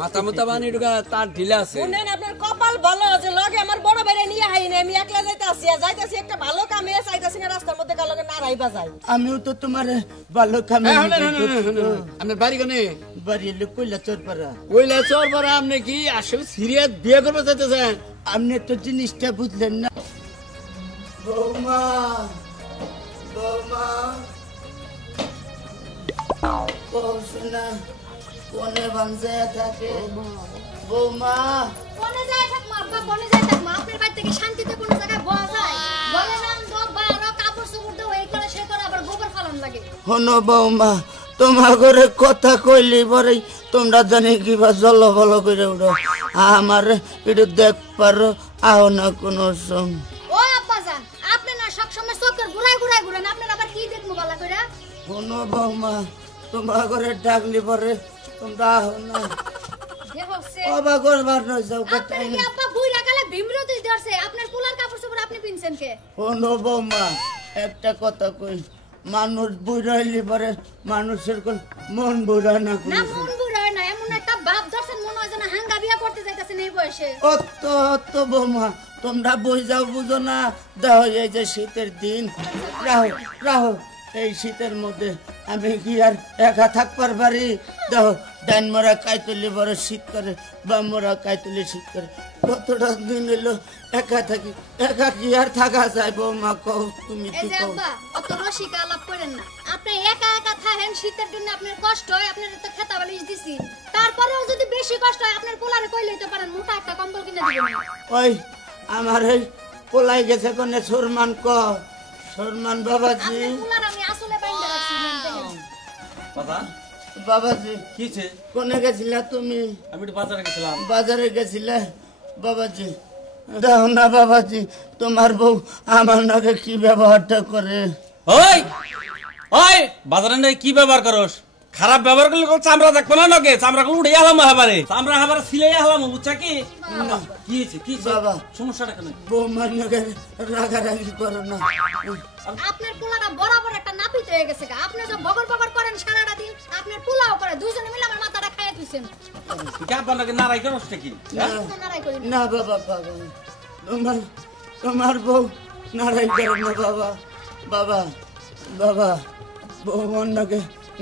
মাথা মুতা বানি ঢুকা তার ঢিলা আছে। শুনেন আপনার কপাল ভালো যে লগে আমার বড় ভাইরে নিয়ে আইনি, আমি একলা যাইতাছি একটা ভালো কামে চাইতাছি না রাস্তার মধ্যে কালকে না রাইবা যাই। আমিও তো তোমার ভালো কামে। আপনার বাড়ি কোনে? বাড়ি হলো কইলা চরপাড়া। কইলা চরপাড়া। আপনি কি আসলে সিরিয়াস বিয়ে করতে চাইতেছেন? আপনি তো জিনিসটা বুঝলেন না। বৌমা বৌমা না কোনে বানজে থাকে বৌমা। কোনে যায় থাক মা, আব্বা কোনে যায় থাক মা, আপনার বাড়ি থেকে শান্তিতে কোনো জায়গায় বসা যায়? বলে নাম দো বারো কাপড় চোপড় দাও, এই করে সে করে আবার গোবর ফালান লাগে। হনো বৌমা, তোমার ঘরে কথা কইলি পরে তোমরা জানি কিবা জল বল করে উঠো। আমার একটু দেখ পারো আও না কোনো সম। ও আব্বা জান, আপনি না সবসময় চোখের ঘুরায় ঘুরেন, আপনার আবার কি দেখবো বালা কইরা? হনো বৌমা, তোমার ঘরে ডাকলি পরে তোমরা আও না। বাবা করবার নয় যাও কথা। আপনি কি আব্বা বুইরা গেলে বিমরতি ধরছে? আপনার কুলার কাপড় চোপড় আপনি পিনছেন কে? হনো বৌমা, একটা কথা কই, মানুষ বুড়াইলি পরে মানুষের কোন মন বুড়া না। না মন বুড়ায় না, এমন একটা বাপ ধরছেন মনে হয় যেন হাঙ্গা বিয়া করতে যাইতাছেন এই বয়সে। অত বৌমা তোমরা বই যাও বুঝো না। দেখো এই যে শীতের দিন, রাহো এই শীতের মধ্যে আমি কি আর একা থাকবার পারি? দেখো ডাইন মরা কাইতুলি বড় শীত করে, বাম মরা কাইতুলি শীত করে। কতটা দিন এলো একা থাকি, একা কি আর থাকা যায় বৌমা? কও তুমি এই কি যে কও? আব্বা অত রসিকা আলাপ করেন না। আপনি একা একা থাকেন, শীতের দিনে আপনার কষ্ট হয়, আপনার তো খেতা বালিশ দিছি। তারপরেও যদি বেশি কষ্ট হয় আপনার পোলারে কই লইতে পারেন, মোটা একটা কম্বল কিনে দিবেন। ওই আমার এই পোলাই গেছে কোনে সরমান ক সরমান বাবাজি। আপনার পোলার আমি আসলে বাইন্দা রাখছি দেখেন। বাবা বাবাজি কিছে? কোনে গেছিলা তুমি? আমি একটু বাজারে গেছিলাম। বাজারে গেছিলে বাবাজি? দাও না বাবাজি, তোমার বউ আমার নাকি কি ব্যবহারটা করে। ওই ওই বাজারে নাই কি ব্যবহার করস? খারাপ ব্যবহার করলে চামড়া দেখবো না নাকি? চামড়া গুলো উঠে আলাম হাবারে, চামড়া হাবারে সিলাই আলাম, বুঝছা কি? কি হয়েছে কি বাবা সমস্যাটা কেন? বৌমার নাকি রাগারাগি করো না। আপনার পোলাটা বরাবর একটা নাপিত হয়ে গেছে গা। আপনি যে বগর করেন সারাটা দিন, আপনার পোলাও করে, দুইজনে মিলে আমার মাথাটা খাইয়ে দিছেন। কি আপনার নাকি নারাই করসটা কি? নারাই করি না বাবা, বাবা তোমার বউ নারাই করো না বাবা। বাবা বাবা বৌমার নাকি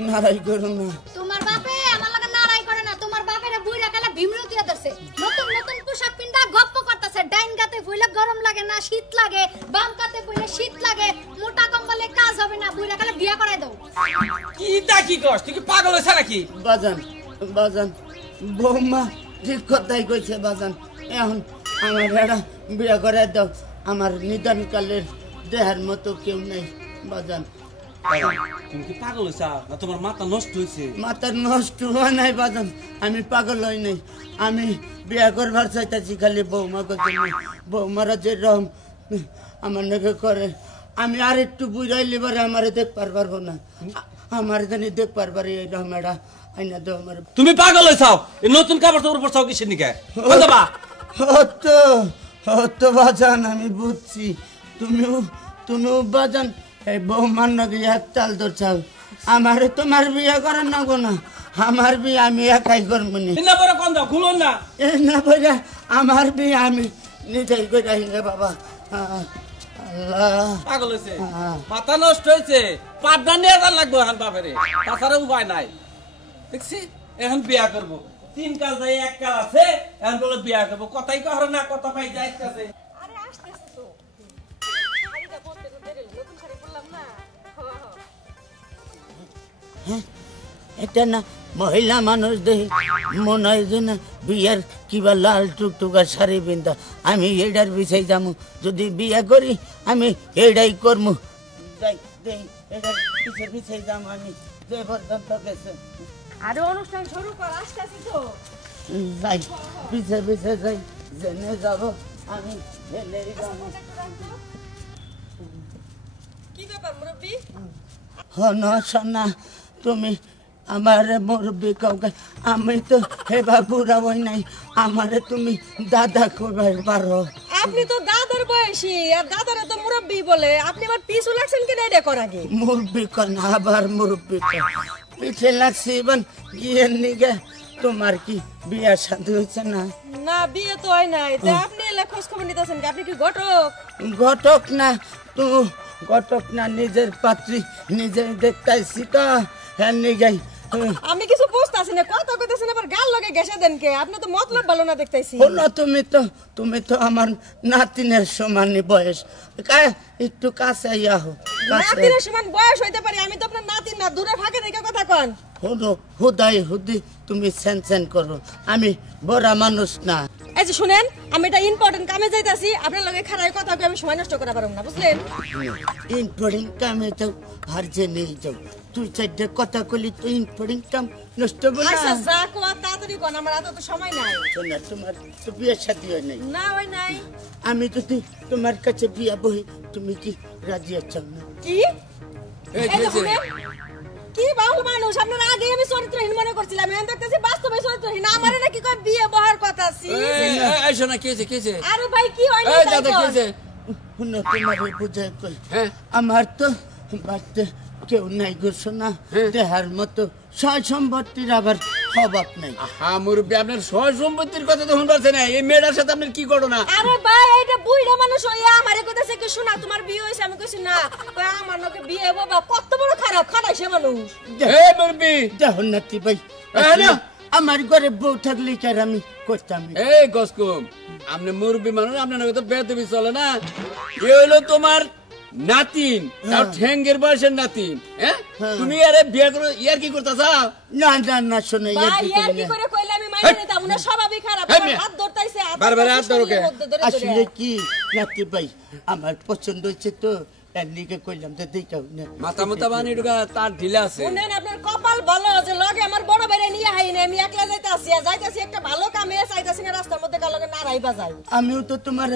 নারাই করো না। তোমার বাপে আমার লাগে নারাই করে না, তোমার বাপের বুইরা কালা ভীমরতি ধরছে, নতুন নতুন পোশাক পিন্দা গপ্প করতেছে। ডাইন গাতে কইলে গরম লাগে না শীত লাগে, বাম গাতে কইলে শীত লাগে, মোটা কম্বলে কাজ হবে না, বুইরা কালা বিয়া করাই দাও। কি তা কি করস? তুই কি পাগল হইছ নাকি? বাজান বৌমা ঠিক কথাই কইছে বাজান। এখন আমার এটা বিয়া করে দাও, আমার নিদান কালের দেহার মতো কেউ নেই বাজান। তুমি কি পাগল হইছ না? তোমার মাথা নষ্ট হইছে? মাথার নষ্ট হয় নাই বাজান, আমি পাগল হই নাই। আমি বিয়া করবার চাইতেছি খালি বৌমাকে জন্য। বৌমারা যেরকম আমার নাকি করে, আমি আর একটু বুঝাইলি পারে আমারে দেখ পারবো না। আমার জানি দেখ পারবারি এইরকম এটা আইনা দেও আমার। তুমি পাগল হইছ? এই নতুন কাপড় চোপড় পরছাও কিসের নিকে? বাবা হতো বাজান, আমি বুঝছি। তুমিও বাজান এই বৌমার নাকি এক তাল ধরছাও। আমার তোমার বিয়ে করার না গো না, আমার বিয়ে আমি একাই করবো নি। না বড় কোন দাও খুলুন না। এই না বলে আমার বিয়ে আমি নিজেই করে রে বাবা। আল্লাহ পাগল হইছে, মাথা নষ্ট হইছে। পাড্ডা নিয়ে যান লাগবে এখন বাপেরে, তাছাড়া উপায় নাই। দেখছি এখন বিয়া করব, 3 কাল যাই 1 কাল আছে, এখন বলে বিয়া করব। কথাই কহর না, কথা পাই যাইতাছে। আরে আসতেছে তো শাড়িটা পরতে তো দেরি, নতুন শাড়ি পরলাম না। এটা না মহিলা মানুষ দেখি মনে হয় যে না বিয়ার কিবা লাল টুকটুকা শাড়ি পিন্ধা। আমি এটার পিছাই যাবো, যদি বিয়া করি আমি এটাই করবো। এটার পিছাই যাবো আমি যে পর্যন্ত গেছে। আরে অনুষ্ঠান শুরু কর, আসতেছি তো। যাই পিছে যাই, জেনে যাব আমি জেনেই যাবো। কি ব্যাপার মুরব্বি? না শোনা, তুমি আমার মুরব্বী কাউকে, আমি তো হেবা বুড়া বই নাই, আমারে তুমি দাদা কইবার পারো। আপনি তো দাদার বয়সী, আর দাদারে তো মুরব্বি বলে। আপনি আবার পিছু লাগছেন কেন এটা কর আগে? মুরব্বী কন আবার মুরব্বী কন পিছে লাগছি, গিয়ে নিগে তোমার কি বিয়া শাদী হয়েছে না? না বিয়ে তো হয় নাই তা আপনি এলে খোঁজ খবর নিতেছেন আপনি কি ঘটক? ঘটক না তো, ঘটক না, নিজের পাত্রী নিজে দেখতেছি তো, হ্যাঁ নিগাই। আমি কিছু বুঝতাছি না কথা কইতেছেন আবার গাল লগে ঘেষে দেন কে? আপনি তো মতলব ভালো না দেখতাইছি। শোনো, তুমি তো আমার নাতিনের সমানই বয়স, একটু কাছে আহো। নাতিনের সমান বয়স হইতে পারে, আমি তো আপনার নাতিন না, দূরে ফাঁকে রেখে কথা কন। শোনো, হুদাই হুদি তুমি সেন করো, আমি বড় মানুষ না। এই যে শুনেন, আমি এটা ইম্পর্টেন্ট কামে যাইতাছি, আপনার লগে খারাপ কথা কই আমি সময় নষ্ট করা পারব না, বুঝলেন? ইম্পর্টেন্ট কামে যাও আর যে নেই যাও, তুই চারটে কথা কলি তো ইম্পর্টেন্ট কাম নষ্ট বলে। আচ্ছা যা কোয়া তাড়াতাড়ি কোন, আমার হাতে তো সময় নাই। শোনা, তোমার তো বিয়ে শাদী হয় নাই। না হয় নাই। আমি যদি তোমার কাছে বিয়া বহি, তুমি কি রাজি আছো না? কি এই যে শুনেন, কি বাউল মানুষ, আপনার আগে আমি চরিত্রহীন মনে করছিলাম, এখন দেখতেছি বাস্তবে চরিত্রহীন। আমারে নাকি কয় বিয়ে বহার কথা ছি। এই শোনা কি হয়েছে? আরে ভাই কি হয় না? এই দাদা কি হয়েছে? শুনো, তোমার বুঝাই কই, আমার তো বাড়িতে কেউ নাই গো শোনা, দেহার মতো সয় সম্পত্তির আবার অভাব নাই। হ্যাঁ মুরব্বী, আপনার সয় সম্পত্তির কথা তো শুনতে পারছেন না, এই মেয়েটার সাথে আপনার কি ঘটনা? আরে ভাই এটা বুইড়া মানুষ হইয়া আমারে কইতাছে কি শোনা তোমার বিয়ে হইছে, আমি কইছি না, কই আমার নাকি বিয়ে বাবা কত বড় খারাপ খাটাইছে মানুষ। এই মুরব্বী দেখো নাতি ভাই, আমার ঘরে বউ থাকলে কি আর আমি করতাম? এই গসকুম, আপনি মুরব্বী মানুষ, আপনার তো বেদবি চলে না। এ হইলো তোমার নাতিন, তাও ঠেঙ্গের বয়সের নাতিন। হ্যাঁ তুমি আরে বিয়ে করে ইয়ার কি করতে চাও? না না না, শোনো, ভাই ইয়ার কি করে কইলে আমি মাইনে নিতাম না, স্বভাবই খারাপ, হাত ধরতাইছে, বারবার হাত ধরো কে? আসলে কি নাতি ভাই, আমার পছন্দ হয়েছে তো এর নিকে কইলাম যে দেখাও না। মাথা মাথা বানি ঢুকা তার ঢিলা আছে। শুনেন আপনার কপাল ভালো যে লগে আমার বড় ভাইরে নিয়ে আই না, আমি একলা যাইতাছি একটা ভালো কামে চাইতাছি না, রাস্তার মধ্যে কার লগে নারাই বাজাই। আমিও তো তোমার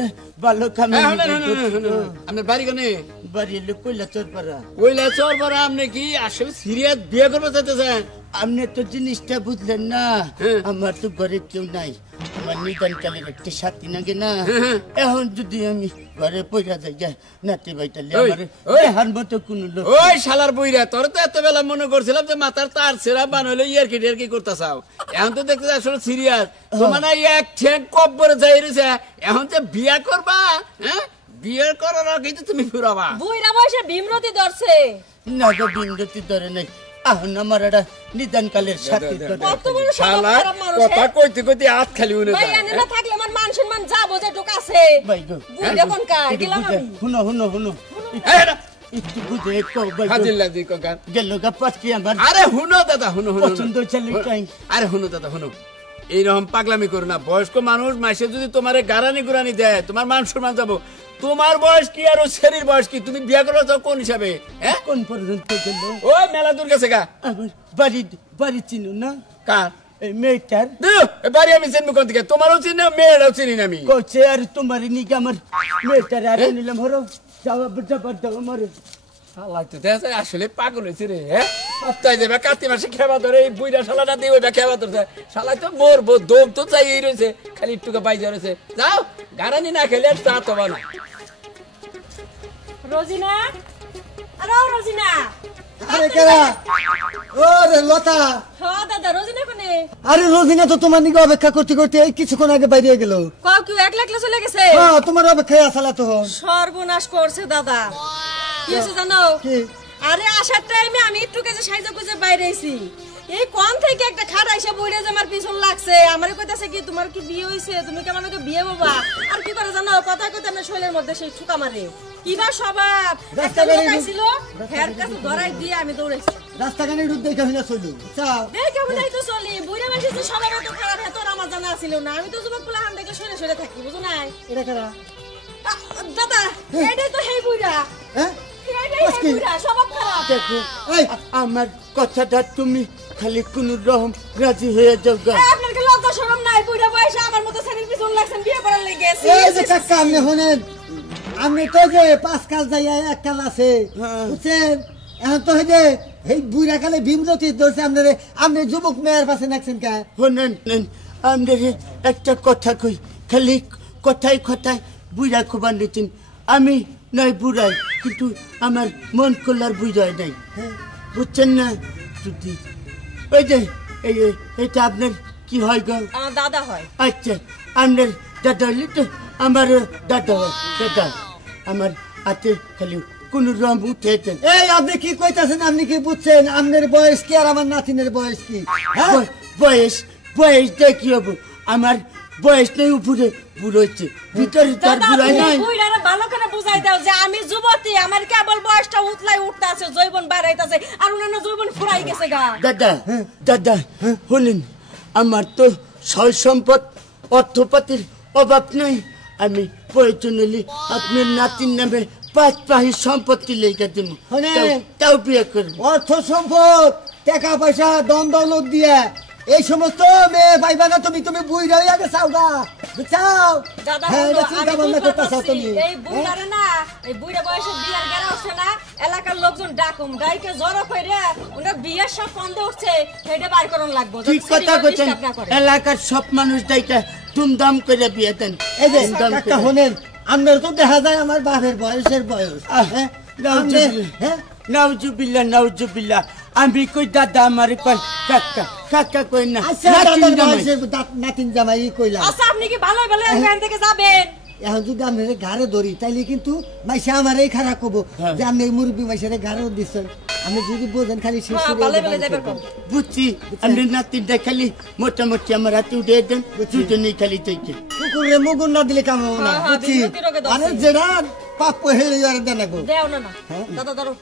ভালো কামে আপনার বাড়ি কোনে? বাড়ি এলো কইলা চরপাড়া। কইলা চরপাড়া। আপনি কি আসলে সিরিয়াস বিয়ে করতে চাইতেছেন? আপনি তো জিনিসটা বুঝলেন না, আমার তো ঘরে কেউ নাই, আমার নিদান কালের একটা সাথী নাগে না। এখন যদি আমি ঘরে পয়সা যাই নাতি ভাইটালে আমার দেহার মতো কোনো লোক। ওই শালার বইরা, তোর তো এত বেলা মনে করছিলাম যে মাথার তার ছেড়া বানাইলে ইয়ার কি করতে চাও, এখন তো দেখতে আসলে সিরিয়াস। তোমার এক ঠেক কব্বরে যাই রয়েছে, এখন যে বিয়া করবা, হ্যাঁ বিয়ে করার আগে তো তুমি ফুরাবা। বুইরা বয়সে ভীমরতি ধরছে না গো, বিন্দতি ধরে নাই, এখন আমার একটা নিদান কালের সাথী। কত বড় শালা কথা কইতে কইতে হাত খালি উনে ভাই, এনে না থাকলে আমার মান সম্মান যাবো যে ঢোক আছে। ভাই গো, বুইরা কোন কাই গেলাম আমি। শুনো একটু বুঝে কও ভাই, হাজির লাগি কোকার গেল গা পাঁচটি আমার। আরে হুনো দাদা, হুনো পছন্দ চলে টাই। আরে হুনো দাদা, হুনো, এইরকম পাগলামি করো না। বয়স্ক মানুষ মাসে যদি তোমার গারানি গুরানি দেয়, তোমার মান সম্মান যাবো। তোমার বয়স কি আর শরীর বয়স কি? তুমি বিয়ে করো তো কোন হিসাবে? হ্যাঁ কোন পর্যন্ত গেল? ওই মেলা দূর গেছে গা। আমার বাড়ি চিনো না? কার? এই মেয়েটার বাড়ি আমি চিনবো কোন থেকে? তোমারও চিনি, মেয়েরাও চিনি না আমি। কইছে আর তোমার নিকে আমার মেয়েটার আরে নিলাম, হরো জবাব দাও আমারে। শালা তো দেখা যায় আসলে পাগল হয়েছে রে। হ্যাঁ সপ্তাহে যাবে কার্তিক মাসে খেবা ধরে, এই বুইরা শালাটা দিয়ে ওইটা খেবা ধরছে। শালা তো মরবো, দম তো চাই রয়েছে, খালি একটুকে বাইজা রয়েছে। যাও গারানি না খেলে আর তা তো না। রোজিনা, আরে রোজিনা। আরে কেরা? ও রে লতা। হ্যাঁ দাদা, রোজিনা কোনে? আরে রোজিনা তো তোমার নিকে অপেক্ষা করতে করতে এই কিছুক্ষণ আগে বাইরে গেল। কাউ কি একলা একলা চলে গেছে? হ্যাঁ, তোমার অপেক্ষায় আসলা তো। সর্বনাশ করছে দাদা। কি হয়েছে জানো? কি? আরে আসার টাইমে আমি একটু কাছে সাইজা কুজে বাইরে আইছি, এই কোন থেকে একটা খাট আইসা বইরে যে আমার পিছন লাগছে, আমারে কইতাছে কি তোমার কি বিয়ে হইছে, তুমি কি আমাকে বিয়ে বাবা? আর কি করে জানো, কথা কইতে আমার শরীরের মধ্যে সেই ঠুকা মারে। কিবা স্বভাব, একটা লোক আইছিল, হের কাছে ধরাই দিয়ে আমি দৌড়াইছি। রাস্তাঘাটে রুদ দেখে হইলা চলু। চাও। দেখে বুঝাই তো চলি, বুইরা মাসে যে স্বভাব এত খারাপ এত আমার জানা ছিল না। আমি তো যুবক পোলা হান দেখে সরে সরে থাকি, বুঝো নাই? এটা কেরা? দাদা, এইটাই তো হেই বুইরা। হ্যাঁ? এইটাই হেই বুইরা, স্বভাব খারাপ। দেখো, আমার কথাটা তুমি খালি কোন রকম রাজি হয়ে যাও গা। আপনার কি লজ্জা শরম নাই? বুইরা বয়সে আমার মতো ছেলের পিছন লাগছেন বিয়ে করার লাগি গেছে। এই যে কাকা, আপনি শুনেন, আমি তো যে 5 কাল যাই এক কাল আছে, বুঝছেন? এখন তো এই যে এই বুইরা কালে ভীমরতি ধরছে আপনারে, আপনি যুবক মেয়ের পাশে নাকছেন কে? শোনেন, আমাদের একটা কথা কই, খালি কথায় বুড়া খুবান দিতেন। আমি নয় বুড়াই, কিন্তু আমার মন খোলার বুঝায় নাই, বুঝছেন না? যদি ওই যে এটা আপনার কি হয় গো? আমার দাদা হয়। আচ্ছা আপনার দাদা হলে তো আমার দাদা হয়। দাদা আমার হাতে খালি কোন রং উঠেছেন। এই আপনি কি কইতাছেন? আপনি কি বুঝছেন? আপনার বয়স কি আর আমার নাতিনের বয়স কি? হ্যাঁ? বয়স বয়স দেখি হবো, আমার বয়স নেই, উপরে বুড়ো হচ্ছে, ভিতরে তার দাদা বুড়াই তুমি নাই। বুইড়ারে ভালো করে বুঝাই দাও যে আমি যুবতী, আমার কেবল বয়সটা উঠতে আছে, জৈবন বাড়াইতাছে, আর উনার জৈবন ফুরাই গেছে গা। দাদা দাদা শুনেন, আমার তো সয় সম্পদ অর্থপাতির অভাব নাই, আমি প্রয়োজন হলে আপনার নাতির নামে 5 পাহি সম্পত্তি লেখা দিব, তাও বিয়ে করবো। অর্থ সম্পদ, টাকা পয়সা, দন দৌলত দিয়ে এই সমস্ত মেয়ে পাইবা না তুমি। তুমি বুইড়া হইয়া গেছাও গা, বুঝছাও? দাদা হ্যাঁ, বলো, এটা চিন্তা আমি ভাবনা বুঝতে করতেছাও পারছি, তুমি। এই বুইড়ারে না, এই বুইড়া বয়সে বিয়ার গেরা উঠছে না, এলাকার লোকজন ডাইকে জড়ো কইরে ওনার বিয়ের সব বন্ধে উঠছে, সেটা বার করন লাগবো। ঠিক কথা বলছেন, এলাকার সব মানুষ দাইটা ধুমধাম করে বিয়ে দেন। এই যে ধুমধাম একটা করে। শোনেন, আপনার তো দেখা যায় আমার বাপের বয়সের বয়স। হ্যাঁ? হ্যাঁ? নাউজুবিল্লাহ নাউজুবিল্লাহ, আমি কই দাদা আমারে কই কাকা, কাকা কই না, আচ্ছা, নাতিন দাদার জামাই। বয়সের নাতিন জামাই কইলাম। আচ্ছা আপনি কি ভালো ভালো এখান থেকে যাবেন? এখন যদি আপনার ঘাড়ে ধরি তাইলে কিন্তু মাইসা আমারই খারাপ করবো যে আপনি এই মুরব্বী মাইসের ঘাড়েও দিচ্ছেন। আপনি যদি বোঝেন খালি শেষ হ্যাঁ, করে ভালো এই ভালো বাড়ি যাইবার করবেন। কম। বুঝছি, আমি নাতিনটা খালি মোটামুটি আমার হাতে উঠে দেন, দুজনেই খালি থেকে। কুকুরে মুগুর না দিলে কাম হবে না, হ্যাঁ, বুঝছি? বিরতি রোগে দোষী। মানে যেটা প্রাপ্য হেলে আর দেনা গো। দেও না না, দাদা ধরো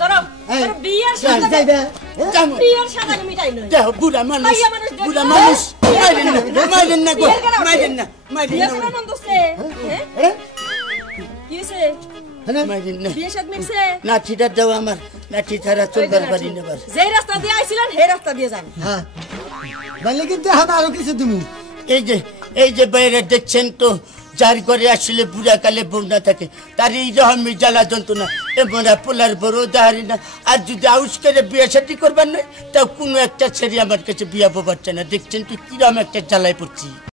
ধরো, এই, ধরো, বিয়ের যাই, সাথে যাইবে? হ্যাঁ? বিয়ের সাথে মিটাই নই। দেখো বুড়া মানুষ, মাইয়া মানুষ দেখো। বুড়া মানুষ, বিয়ে মাইরেন না, করে মাইরেন না গো, বিয়ে করে মাইরেন না, মাইরেন বিয়ে না, করে নন দোস্তে, হ্যাঁ? হ্যাঁ? কি হইছে? হ্যাঁ? মাইরেন না। বিয়ে সাথে মিটছে? লাঠিটা দাও আমার, লাঠি ছাড়া চলবার পারি না। যেই রাস্তা দিয়ে আইছিলেন সেই রাস্তা দিয়ে যান। হ্যাঁ। বললে কিন্তু এখন আরো কিছু দিমু। এই যে বাইরে দেখছেন তো, যার ঘরে আসলে বুড়া কালে বউ না থাকে তার এই রকমই জ্বালা যন্ত্রণা, এমন পোলার বড় দাহারি না। আর যদি আউস করে বিয়ে সাথে করবার নয়, তাও কোনো একটা ছেড়ে আমার কাছে বিয়া বো বাচ্চা না। দেখছেন তো কিরম একটা জ্বালায় পড়ছি।